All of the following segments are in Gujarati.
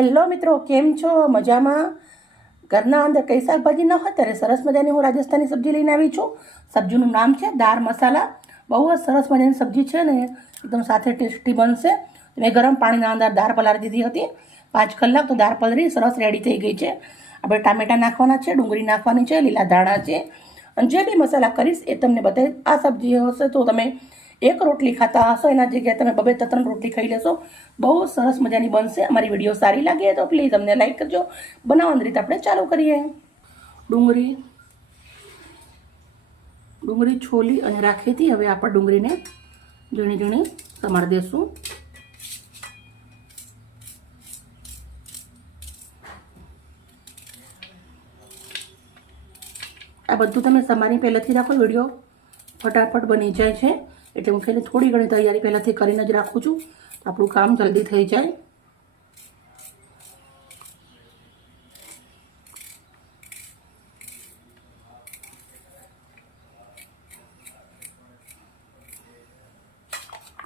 હેલો મિત્રો, કેમ છો? મજામાં? ઘરના અંદર કઈ શાકભાજી ન હોય ત્યારે સરસ મજાની હું રાજસ્થાની સબ્જી લઈને આવી છું. સબ્જીનું નામ છે દાળ મસાલા. બહુ જ સરસ મજાની સબ્જી છે ને, એકદમ સાથે ટેસ્ટી બનશે. મેં ગરમ પાણીના અંદર દાળ પલાળી દીધી હતી 5 કલાક, તો દાળ પલળી સરસ રેડી થઈ ગઈ છે. આપણે ટામેટાં નાખવાના છે, ડુંગળી નાખવાની છે, લીલા ધાણા છે, અને જે બી મસાલા કરીશ એ તમને બતાવીશ. આ સબ્જી હશે તો તમે એક રોટલી ખાતા હશો, એના જગ્યાએ તમે 2-3 રોટલી ખાઈ લેશો. બહુ સરસ મજાની બનશે. અમારી વિડીયો સારી લાગે તો પ્લીઝ અમને લાઈક કરજો. બનાવવાની રીતે આપણે ચાલુ કરીએ. ડુંગળી છોલી અને રાખી હતી. હવે આપણે ડુંગળીને ઝીણી ઝીણી સમારી દઈશું. આ બધું તમે સમારી પહેલાંથી રાખો, વિડીયો ફટાફટ બની જાય છે. એટલે હું પહેલાં થોડી ઘણી તૈયારી પહેલાંથી કરીને જ રાખું છું, આપણું કામ જલ્દી થઈ જાય.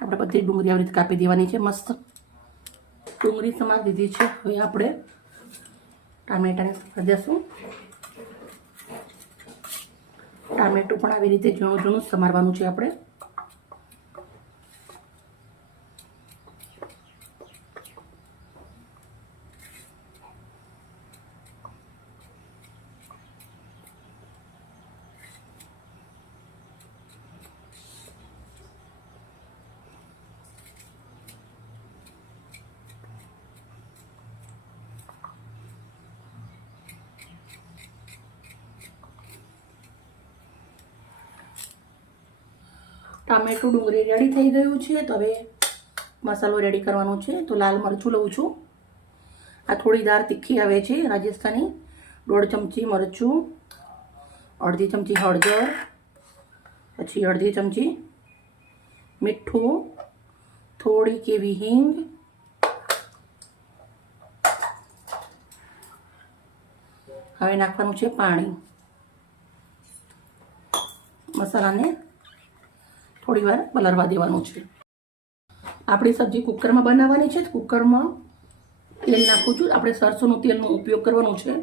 આપણે બધી ડુંગળી આવી રીતે કાપી દેવાની છે. મસ્ત ડુંગળી સમારી દીધી છે. હવે આપણે ટામેટાને સમારી દઈશું. ટામેટું પણ આવી રીતે ઝીણું ઝીણું સમારવાનું છે આપણે. ટામેટું ડુંગળી રેડી થઈ ગયું છે. તો હવે મસાલો રેડી કરવાનો છે. તો લાલ મરચું લઉં છું. આ થોડી દાળ તીખી આવે છે રાજસ્થાની. 1.5 ચમચી મરચું, 1/2 ચમચી હળદર, પછી 1/2 ચમચી મીઠું, થોડી કેવી હિંગ, હવે નાખવાનું છે પાણી. મસાલાને થોડી વાર પલળવા દેવાનું છે. આપણી સબ્જી કુકરમાં બનાવવાની છે. કુકરમાં તેલ નાખું છું. આપણે સરસોનું તેલનો ઉપયોગ કરવાનો છે.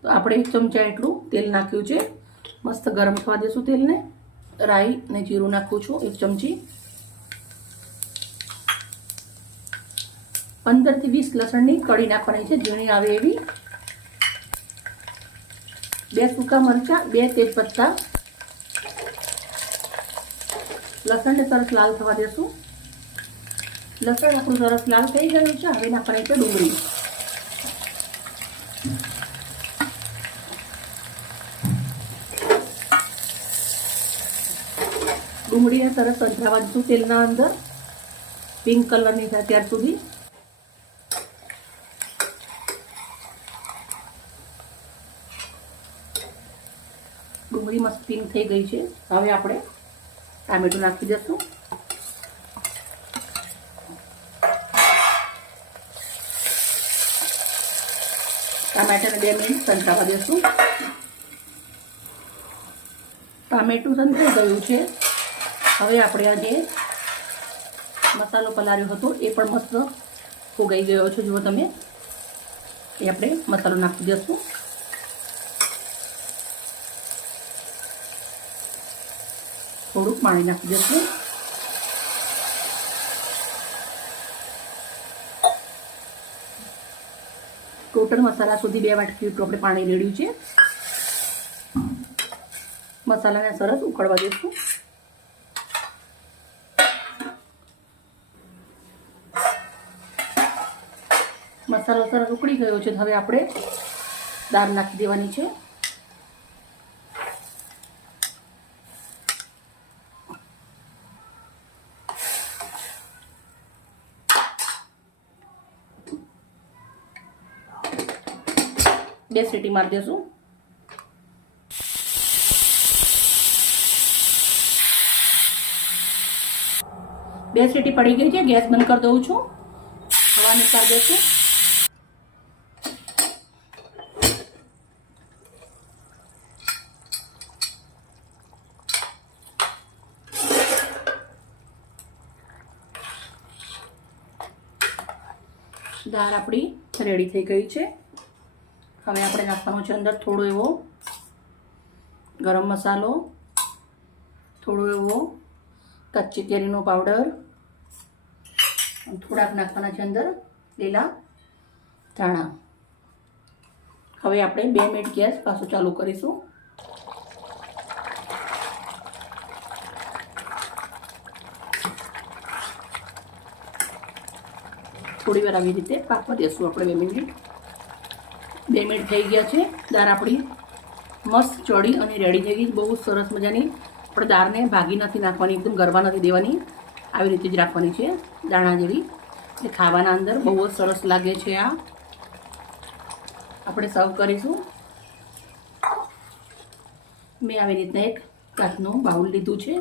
તો આપણે 1 ચમચા એટલું તેલ નાખ્યું છે. મસ્ત ગરમ થવા દેશું તેલને. રાઈ ને જીરું નાખું છું 1 ચમચી. 15 થી 20 લસણની કળી નાખવાની છે, ઝીણી આવે એવી. 2 સૂકા મરચાં, 2 તેજપત્તા. લસણને સરસ લાલ થવા દેશું. લસણ આપણું સરસ લાલ થઈ ગયું છે. હવે નાખવાની છે ડુંગળી. ડુંગળીને સરસ સંતરાવા દઈશું તેલના અંદર, પિંક કલરની થાય ત્યાર સુધી. ડુંગળી મસ્ત પિંક થઈ ગઈ છે. હવે આપણે ટામેટું નાખી દઈશું. ટામેટાને 2 મિનિટ સંતરાવા દઈશું. ટામેટું સંતરાઈ ગયું છે. હવે આપણે આ જે મસાલો પલાળ્યો હતો એ પણ મસ્ત ફૂગાઈ ગયો છે. જુઓ તમે, એ આપણે મસાલો નાખી દઈશું. થોડુંક પાણી નાખી દઈશું. ટોટલ મસાલા સુધી 2 વાટકી જેટલું આપણે પાણી રેડ્યું છે. મસાલાને સરસ ઉકળવા દઈશું. મસાલો સરસ ઉકળી ગયો છે. હવે આપણે દાળ નાખી દેવાની છે. બે સીટી મારી દેશું. બે સીટી પડી ગઈ છે. ગેસ બંધ કરી દઉં છું. હવા નીકાળી દઈશું. દાળ આપણી રેડી થઈ ગઈ છે. હવે આપણે નાખવાનો છે અંદર થોડો એવો ગરમ મસાલો, થોડો એવો કચ્ચી કેરીનો પાવડર, થોડાક નાખવાના છે અંદર લીલા ધાણા. હવે આપણે 2 મિનિટ ગેસ પાછું ચાલુ કરીશું. થોડી વાર આવી રીતે પાકવા દેશું આપણે 2 મિનિટ. 2 મિનિટ થઈ ગયા છે. દાળ આપણી મસ્ત ચડી અને રેડી થઈ ગઈ. બહુ સરસ મજાની. આપણે દાળને ભાગી નથી નાખવાની, એકદમ ગરબા નથી દેવાની, આવી રીતે જ રાખવાની છે દાણા જેવી. એટલે ખાવાના અંદર બહુ જ સરસ લાગે છે. આ આપણે સર્વ કરીશું. મેં આવી રીતના એક કાચનું બાઉલ લીધું છે.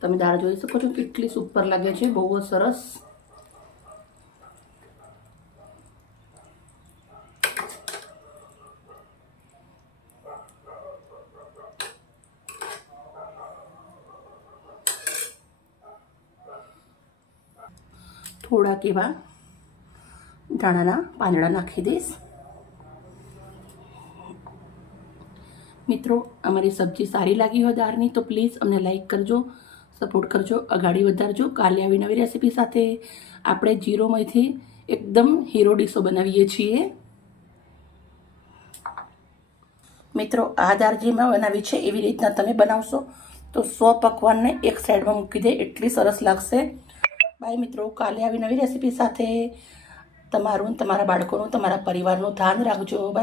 તમે દાળ જોઈ શકો છો કેટલી સુપર લાગે છે, બહુ જ સરસ. થોડાક એવા ધાણાના પાંદડા નાખી દઈશ. મિત્રો, અમારી સબ્જી સારી લાગી હોય દાળની તો પ્લીઝ અમને લાઈક કરજો, સપોર્ટ કરજો, અગાડી વધારજો. કાલે આવી નવી રેસીપી સાથે આપણે જીરોમાંથી એકદમ હીરો ડીશો બનાવીએ છીએ. મિત્રો, આ દાળ જે મેં બનાવી છે એવી રીતના તમે બનાવશો તો 100 પકવાનને એક સાઈડમાં મૂકી દે એટલી સરસ લાગશે. બાય મિત્રો, કાલે આવી નવી રેસીપી સાથે તમારું, તમારા બાળકોનું, તમારા પરિવારનું ધ્યાન રાખજો. બાય.